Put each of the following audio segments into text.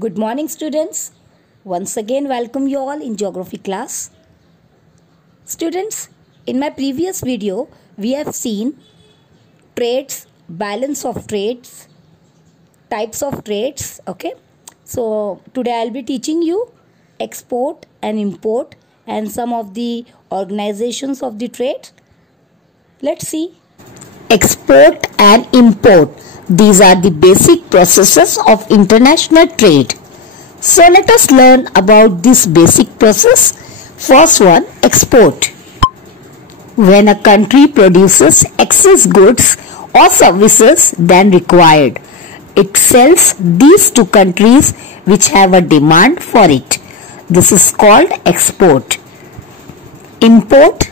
Good morning, students. Once again, welcome you all in geography class. Students, in my previous video, we have seen trades, balance of trades, types of trades. Okay. So, today I will be teaching you export and import and some of the organizations of the trade. Let's see. Export and import. These are the basic processes of international trade. So let us learn about this basic process. First one, export. When a country produces excess goods or services than required, it sells these to countries which have a demand for it. This is called export. Import.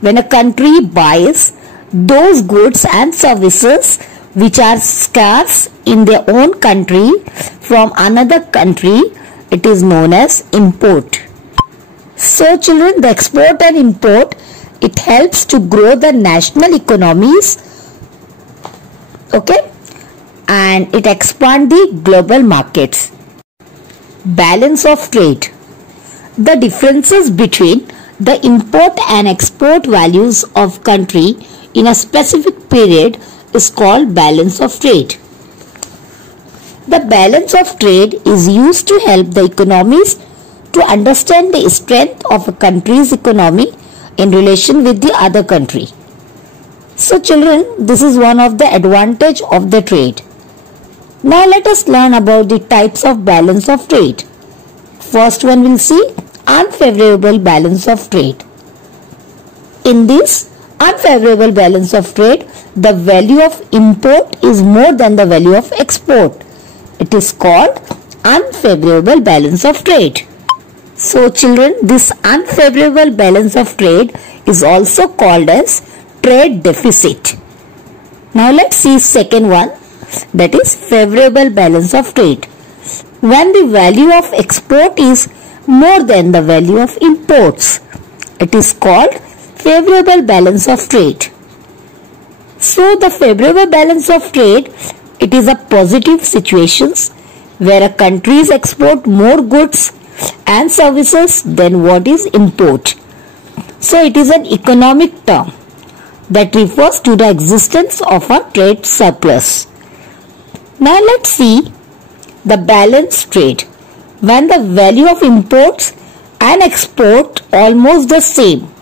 When a country buys those goods and services which are scarce in their own country from another country, it is known as import. So children, the export and import, it helps to grow the national economies, okay, and it expands the global markets. Balance of trade. The differences between the import and export values of country in a specific period is called balance of trade. The balance of trade is used to help the economies to understand the strength of a country's economy in relation with the other country. So children, this is one of the advantage of the trade. Now let us learn about the types of balance of trade. First one we'll see unfavorable balance of trade. In this unfavorable balance of trade, the value of import is more than the value of export. It is called unfavorable balance of trade. So children, this unfavorable balance of trade is also called as trade deficit. Now let's see second one, that is favorable balance of trade. When the value of export is more than the value of imports, it is called favorable balance of trade. So the favorable balance of trade, it is a positive situations where a countries export more goods and services than what is import. So it is an economic term that refers to the existence of a trade surplus. Now let's see the balanced trade. When the value of imports and export almost the same,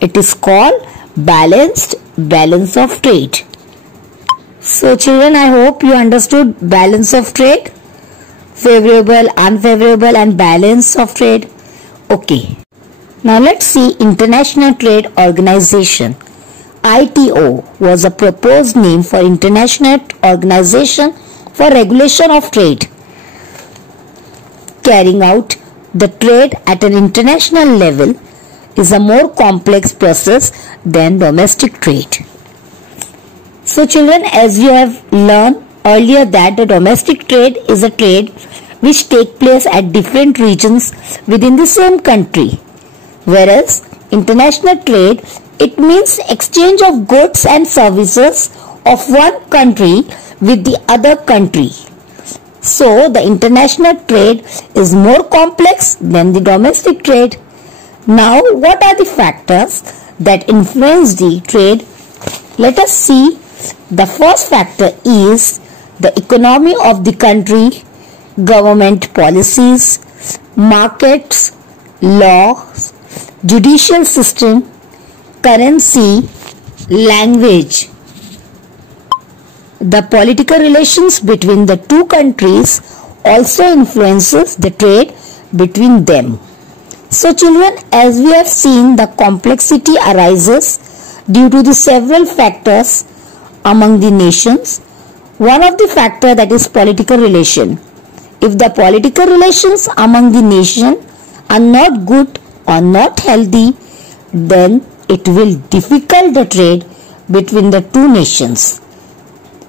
it is called balanced balance of trade. So children, I hope you understood balance of trade, favorable, unfavorable and balance of trade. Okay. Now let's see International Trade Organization. ITO was a proposed name for International Organization for Regulation of Trade. Carrying out the trade at an international level is a more complex process than domestic trade. So children, as you have learned earlier that the domestic trade is a trade which takes place at different regions within the same country, whereas international trade, it means exchange of goods and services of one country with the other country. So the international trade is more complex than the domestic trade. Now, what are the factors that influence the trade? Let us see. The first factor is the economy of the country, government policies, markets, laws, judicial system, currency, language. The political relations between the two countries also influences the trade between them. So children, as we have seen, the complexity arises due to the several factors among the nations. One of the factor, that is political relation. If the political relations among the nation are not good or not healthy, then it will difficult the trade between the two nations.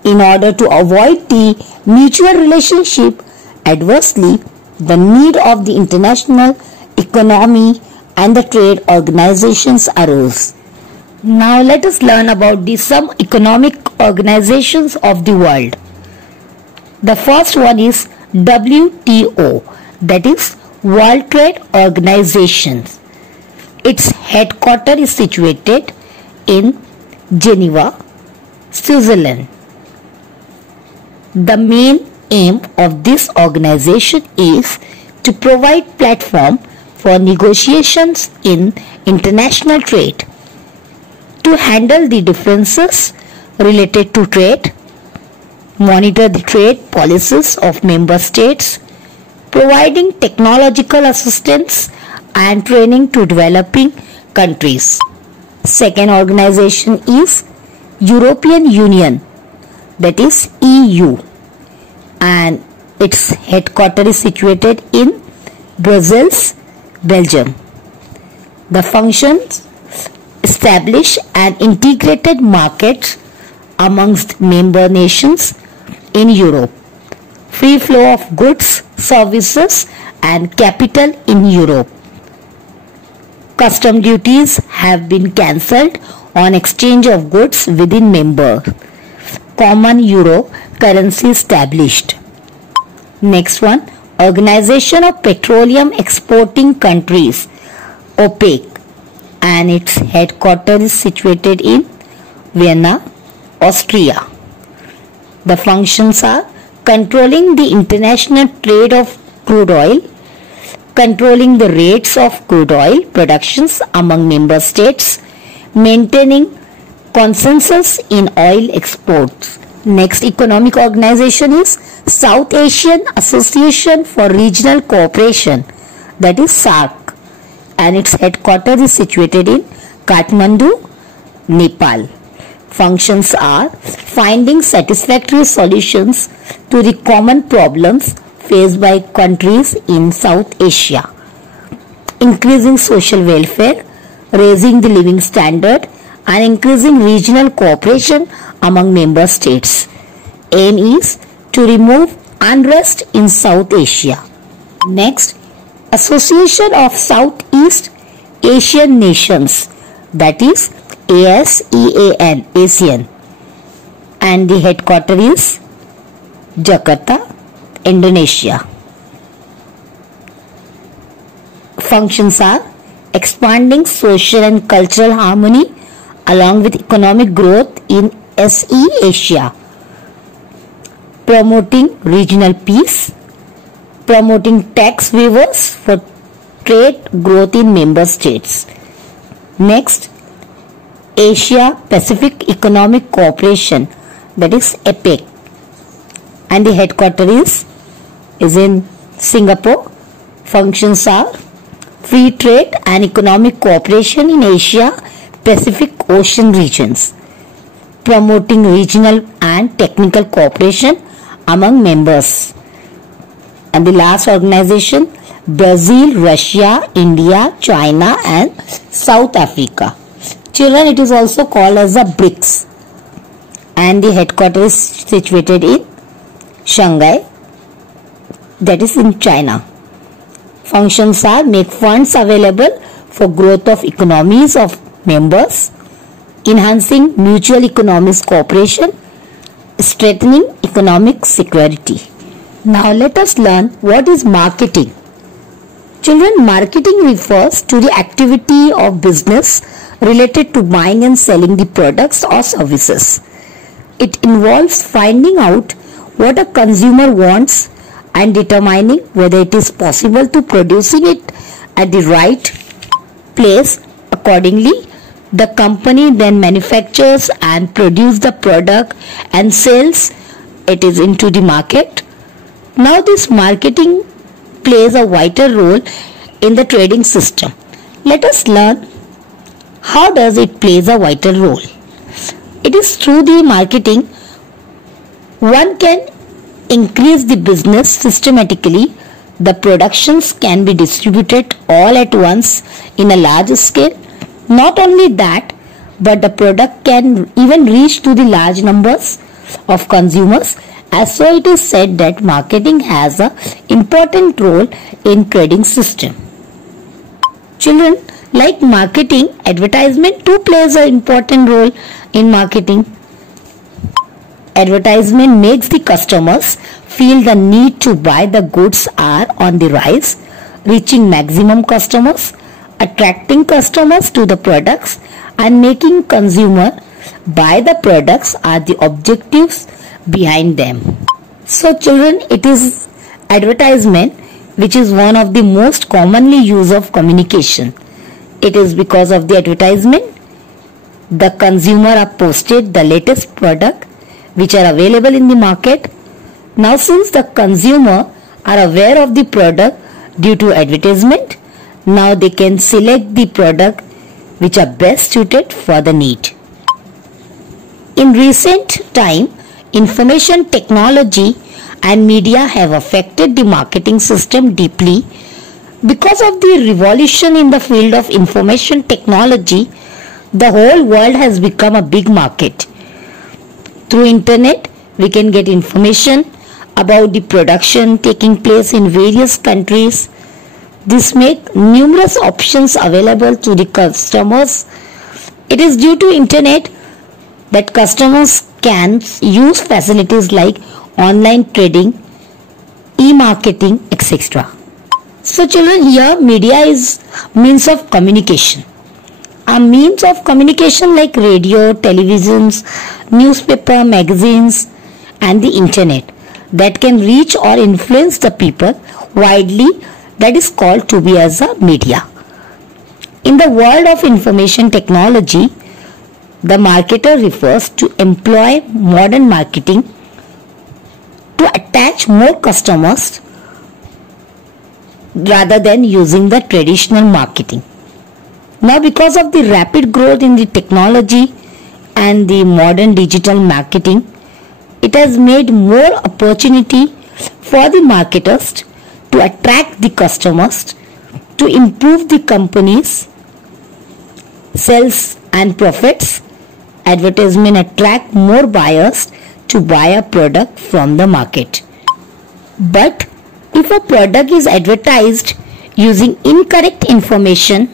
In order to avoid the mutual relationship adversely, the need of the international economy and the trade organizations arose. Now let us learn about some economic organizations of the world. The first one is WTO, that is World Trade Organization. Its headquarters is situated in Geneva, Switzerland. The main aim of this organization is to provide platform for negotiations in international trade, to handle the differences related to trade, monitor the trade policies of member states, providing technological assistance and training to developing countries. Second organization is European Union, that is EU, and its headquarters is situated in Brussels, Belgium. The functions establish an integrated market amongst member nations in Europe, free flow of goods, services and capital in Europe. Custom duties have been cancelled on exchange of goods within member. Common euro currency established. Next one, Organization of Petroleum Exporting Countries, OPEC, and its headquarters is situated in Vienna, Austria. The functions are controlling the international trade of crude oil, controlling the rates of crude oil productions among member states, maintaining consensus in oil exports. Next economic organization is South Asian Association for Regional Cooperation, that is SAARC, and its headquarters is situated in Kathmandu, Nepal. Functions are finding satisfactory solutions to the common problems faced by countries in South Asia, increasing social welfare, raising the living standard, and increasing regional cooperation among member states. Aim is to remove unrest in South Asia. Next, Association of Southeast Asian Nations, that is ASEAN, ASEAN, and the headquarters is Jakarta, Indonesia. Functions are expanding social and cultural harmony along with economic growth in SE Asia, promoting regional peace, promoting tax waivers for trade growth in member states. Next, Asia Pacific Economic Cooperation, that is APEC, and the headquarters is in Singapore. Functions are free trade and economic cooperation in Asia Pacific Ocean regions, promoting regional and technical cooperation among members. And the last organization, Brazil, Russia, India, China and South Africa. Children, it is also called as the BRICS, and the headquarters is situated in Shanghai, that is in China. Functions are make funds available for growth of economies of members, enhancing mutual economic cooperation, strengthening economic security. Now let us learn what is marketing. Children, marketing refers to the activity of business related to buying and selling the products or services. It involves finding out what a consumer wants and determining whether it is possible to producing it at the right place. Accordingly, the company then manufactures and produces the product and sells it is into the market. Now this marketing plays a vital role in the trading system. Let us learn how does it plays a vital role. It is through the marketing one can increase the business systematically. The productions can be distributed all at once in a large scale. Not only that, but the product can even reach to the large numbers of consumers. As so it is said that marketing has an important role in trading system. Children, like marketing, advertisement too plays an important role in marketing. Advertisement makes the customers feel the need to buy the goods are on the rise, reaching maximum customers, attracting customers to the products, and making consumer buy the products are the objectives behind them. So children, it is advertisement which is one of the most commonly used of communication. It is because of the advertisement the consumer are posted the latest product which are available in the market. Now since the consumer are aware of the product due to advertisement, now they can select the product which are best suited for the need. In recent time, information technology and media have affected the marketing system deeply. Because of the revolution in the field of information technology, the whole world has become a big market. Through internet, we can get information about the production taking place in various countries. This makes numerous options available to the customers. It is due to internet that customers can use facilities like online trading, e-marketing, etc. So children, here media is means of communication. A means of communication like radio, televisions, newspaper, magazines and the internet that can reach or influence the people widely, that is called to be as a media. In the world of information technology, the marketer refers to employ modern marketing to attach more customers rather than using the traditional marketing. Now because of the rapid growth in the technology and the modern digital marketing, it has made more opportunity for the marketers to attract the customers, to improve the company's sales and profits. Advertisement attract more buyers to buy a product from the market. But if a product is advertised using incorrect information,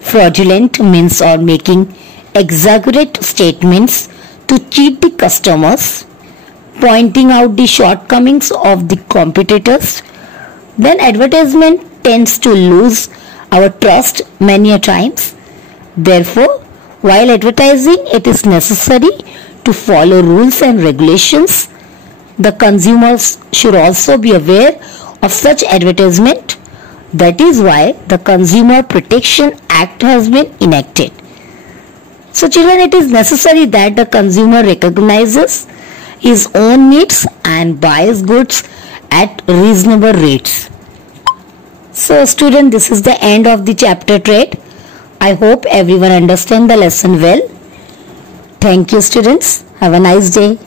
fraudulent means or making exaggerate statements to cheat the customers, pointing out the shortcomings of the competitors, then advertisement tends to lose our trust many a times. Therefore, while advertising, it is necessary to follow rules and regulations. The consumers should also be aware of such advertisement. That is why the Consumer Protection Act has been enacted. So children, it is necessary that the consumer recognizes his own needs and buys goods at reasonable rates. So student, this is the end of the chapter trade. I hope everyone understand the lesson well. Thank you students. Have a nice day.